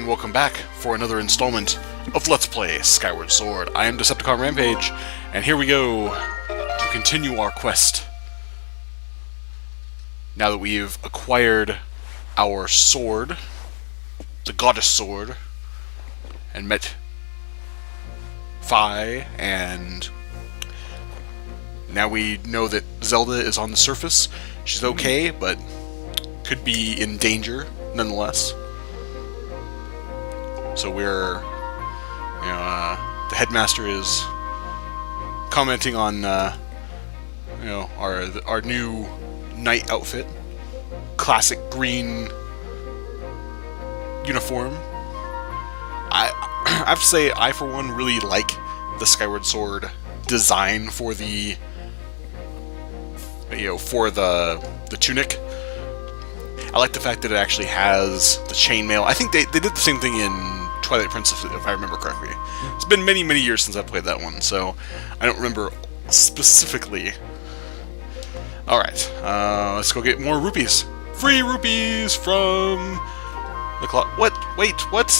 and welcome back for another installment of Let's Play Skyward Sword. I am Decepticon Rampage, and here we go to continue our quest. Now that we've acquired our sword, the Goddess Sword, and met Fi, and now we know that Zelda is on the surface. She's okay, but could be in danger nonetheless. So we're, the headmaster is commenting on, our new knight outfit, classic green uniform. I have to say, I for one really like the Skyward Sword design for the, the tunic. I like the fact that it actually has the chainmail. I think they did the same thing in Twilight Princess, if I remember correctly. It's been many, many years since I played that one, so I don't remember specifically. Alright, let's go get more rupees. Free rupees from the clock. What? Wait, what?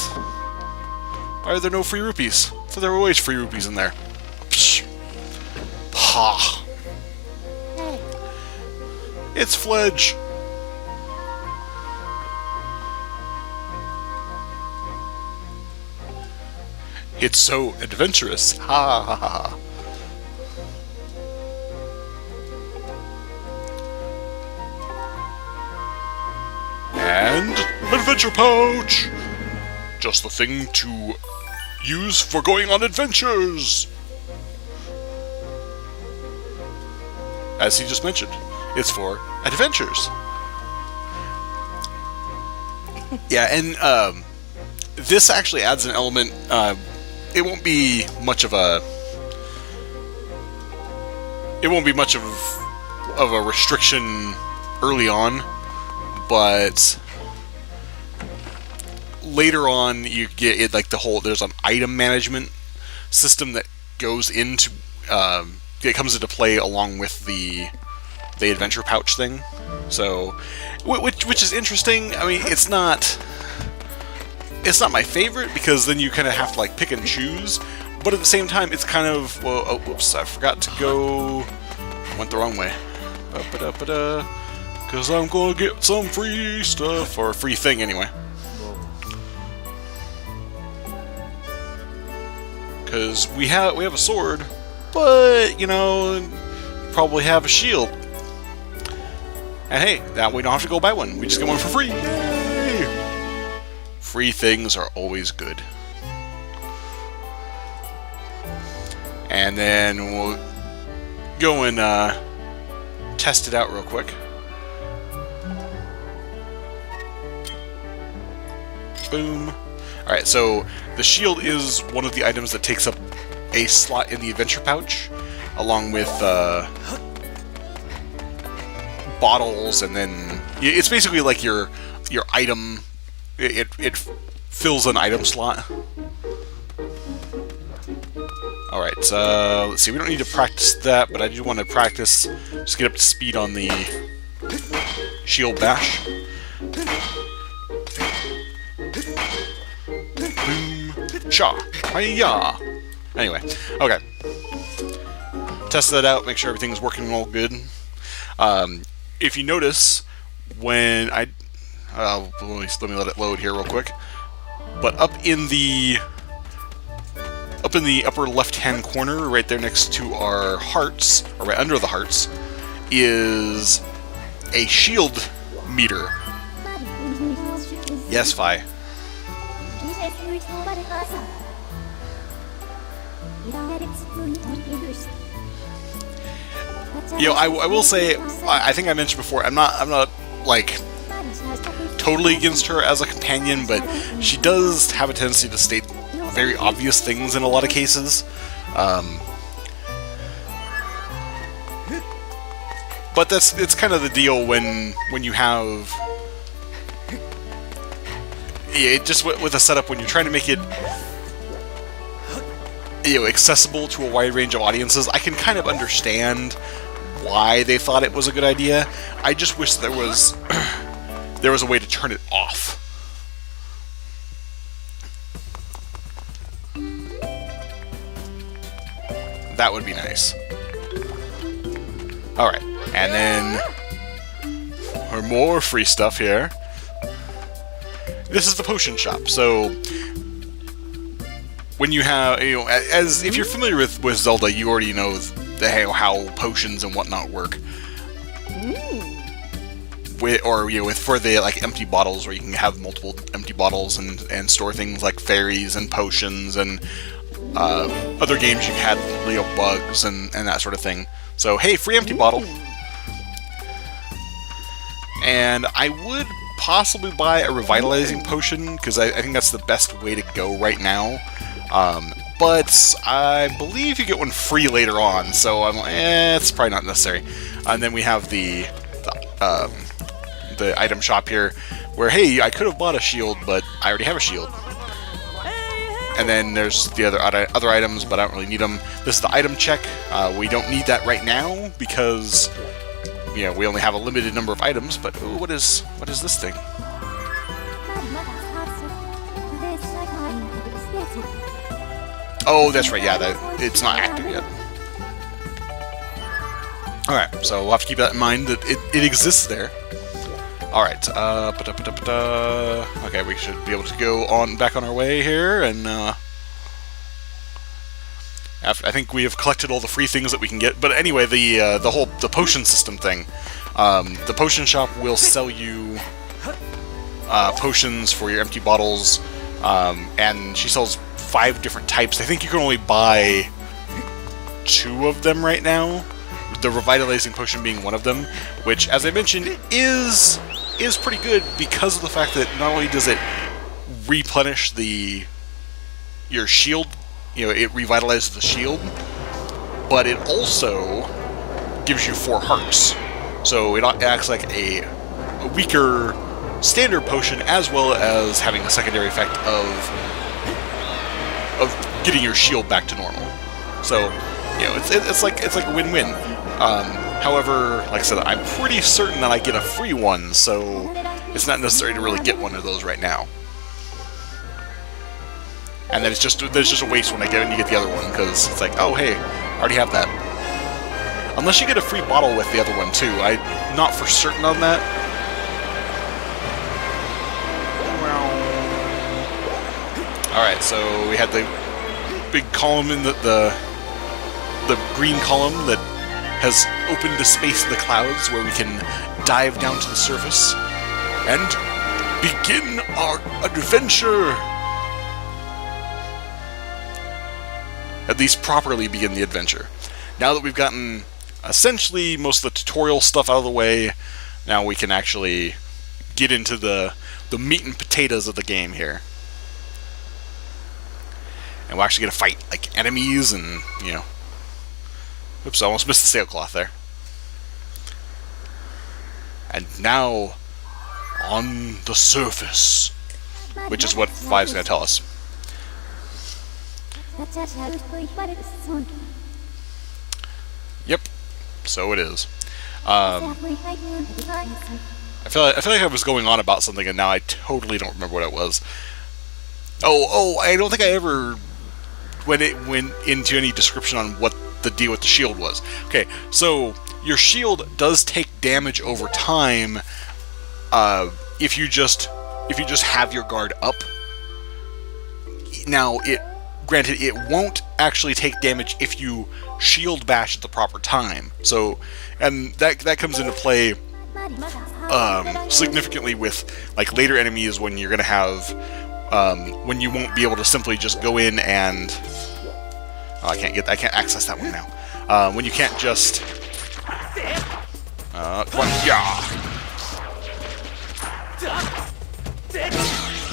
Why are there no free rupees? I thought there were always free rupees in there. Psh. Ha! It's Fledge! It's so adventurous. Ha ha ha. And adventure pouch! Just the thing to use for going on adventures! As he just mentioned, it's for adventures. Yeah, and this actually adds an element. It won't be much of a restriction early on, but later on you get it, like there's an item management system that goes into it comes into play along with the adventure pouch thing. So which is interesting. I mean, it's not my favorite, because then you kind of have to like pick and choose, but at the same time it's kind of, well, oh, whoops, I forgot to go, went the wrong way, because I'm gonna get some free stuff, or a free thing anyway, because we have a sword, but probably have a shield, and hey, that we don't have to go buy one, we just get one for free. Free things are always good. And then we'll go and test it out real quick. Boom. Alright, so the shield is one of the items that takes up a slot in the adventure pouch, along with bottles, and then it's basically like your item. It fills an item slot. Alright, so let's see, we don't need to practice that, but I do want to practice, just get up to speed on the shield bash. Boom, cha, hiya. Anyway, okay. Test that out, make sure everything's working all good. If you notice, when let me let it load here real quick. But up in the upper left-hand corner, right there next to our hearts, or right under the hearts, is a shield meter. Yes, Fi. I will say, I think I mentioned before, I'm not like totally against her as a companion, but she does have a tendency to state very obvious things in a lot of cases. But it's kind of the deal when you have just with a setup when you're trying to make it accessible to a wide range of audiences. I can kind of understand why they thought it was a good idea. I just wish there was a way to turn it off. That would be nice. Alright, and then more free stuff here. This is the potion shop, so when you have, as if you're familiar with Zelda, you already know how potions and whatnot work. For the like empty bottles, where you can have multiple empty bottles and store things like fairies and potions, and other games you had bugs and that sort of thing. So hey, free empty bottle. And I would possibly buy a revitalizing potion, because I think that's the best way to go right now. But I believe you get one free later on, so I'm like, it's probably not necessary. And then we have the item shop here, where hey, I could have bought a shield, but I already have a shield. And then there's the other items, but I don't really need them. This is the item check. We don't need that right now because we only have a limited number of items. But ooh, what is this thing? Oh, that's right. Yeah, it's not active yet. All right, so we'll have to keep that in mind that it exists there. All right. Okay, we should be able to go back on our way here, and I think we have collected all the free things that we can get. But anyway, the potion system thing. The potion shop will sell you potions for your empty bottles, and she sells 5 different types. I think you can only buy 2 of them right now. The revitalizing potion being one of them, which, as I mentioned, is pretty good because of the fact that not only does it replenish your shield, it revitalizes the shield, but it also gives you 4 hearts. So it acts like a weaker standard potion, as well as having a secondary effect of getting your shield back to normal. So it's like a win-win. However, like I said, I'm pretty certain that I get a free one, so it's not necessary to really get one of those right now. And then there's just a waste when you get the other one, because it's like, oh hey, I already have that. Unless you get a free bottle with the other one too. I'm not for certain on that. Alright, so we had the big column in the green column that has opened a space in the clouds where we can dive down to the surface and begin our adventure. At least properly begin the adventure. Now that we've gotten essentially most of the tutorial stuff out of the way, now we can actually get into the meat and potatoes of the game here. And we're actually going to fight like enemies and, Oops, I almost missed the sailcloth there. And now, on the surface, which is what 5's going to tell us. Yep, so it is. I feel like I was going on about something, and now I totally don't remember what it was. Oh, I don't think I ever went into any description on what the deal with the shield was. Okay, so your shield does take damage over time if you just have your guard up. Now, granted, it won't actually take damage if you shield bash at the proper time. So, and that comes into play significantly with like later enemies when you're gonna have when you won't be able to simply just go in and I can't access that one now. When you can't just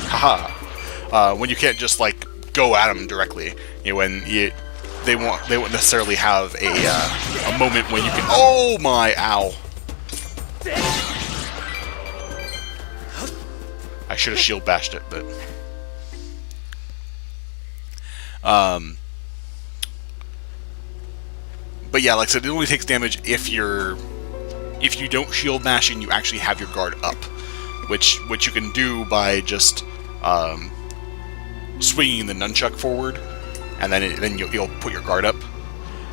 haha. When you can't just like go at them directly, they won't necessarily have a moment when you can. Oh my! Ow! I should have shield bashed it, but yeah, like I said, it only takes damage if you don't shield bash and you actually have your guard up, which you can do by just swinging the nunchuck forward, and then you'll put your guard up.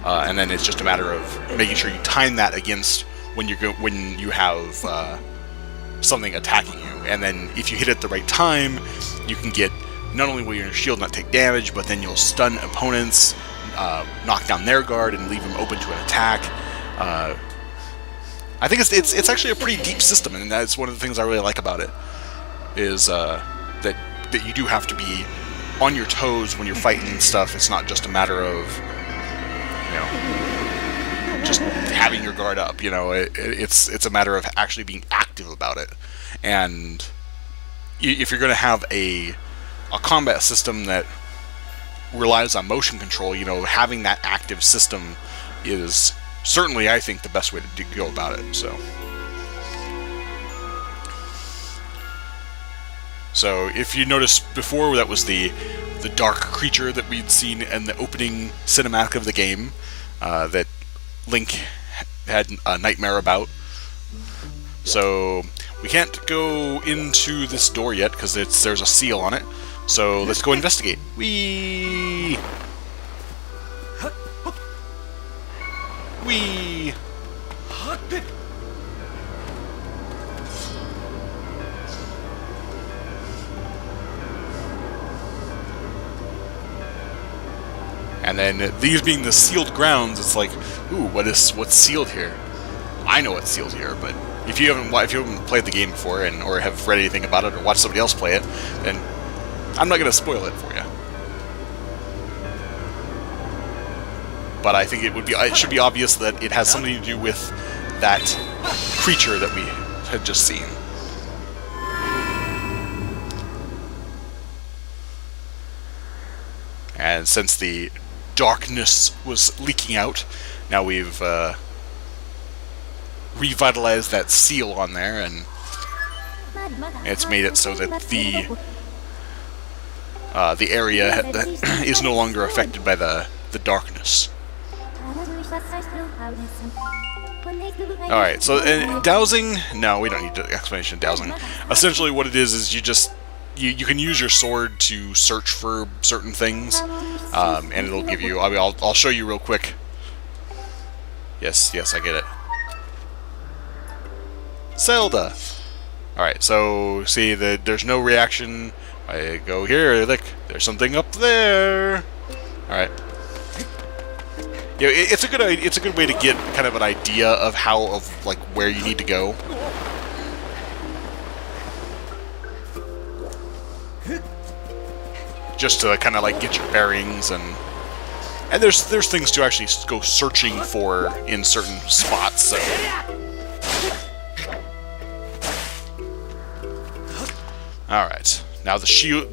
and then it's just a matter of making sure you time that against when you have something attacking you, and then if you hit it at the right time, you can get not only will your shield not take damage, but then you'll stun opponents, knock down their guard, and leave them open to an attack. I think it's actually a pretty deep system, and that's one of the things I really like about it. Is that you do have to be on your toes when you're fighting and stuff. It's not just a matter of just having your guard up. It's a matter of actually being active about it. And if you're going to have a combat system that relies on motion control, having that active system is certainly, I think, the best way to go about it. So if you noticed before, that was the dark creature that we'd seen in the opening cinematic of the game that Link had a nightmare about. So we can't go into this door yet because there's a seal on it. So let's go investigate. Whee! Whee! And then these being the sealed grounds, it's like, ooh, what's sealed here? I know what's sealed here, but if you haven't played the game before or have read anything about it or watched somebody else play it, then I'm not going to spoil it for you. But I think it should be obvious that it has something to do with that creature that we had just seen. And since the darkness was leaking out, now we've revitalized that seal on there, and it's made it so that the area is no longer affected by the darkness. Alright, so dowsing, no, we don't need the explanation of dowsing. Essentially what it is you can use your sword to search for certain things, and it'll give you, I'll show you real quick. Yes, I get it. Zelda! Alright, so see that there's no reaction. I go here, look, there's something up there. Alright. Yeah, it's a good way to get kind of an idea of where you need to go. Just to kind of get your bearings, and there's things to actually go searching for in certain spots. So all right, now the seal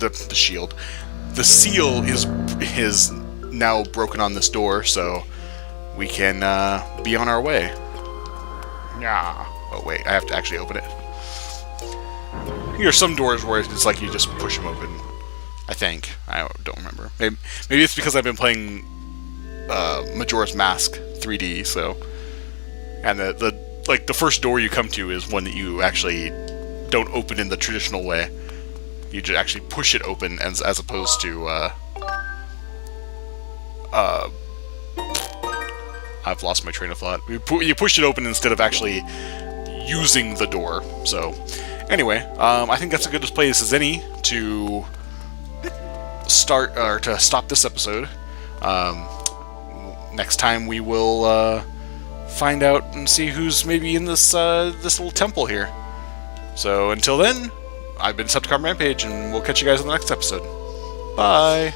is now broken on this door, so we can be on our way. Yeah. Oh wait, I have to actually open it. Here are some doors where it's like you just push them open. I think. I don't remember. Maybe it's because I've been playing Majora's Mask 3D, so... And the first door you come to is one that you actually don't open in the traditional way. You just actually push it open as opposed to, I've lost my train of thought. You push it open instead of actually using the door. So, anyway, I think that's a good place as any to stop this episode. Next time we will find out and see who's maybe in this little temple here. So until then, I've been Septicon Rampage, and we'll catch you guys in the next episode. Bye.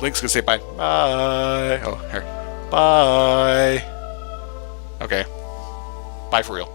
Link's gonna say bye. Bye. Oh, here. Bye. Okay. Bye for real.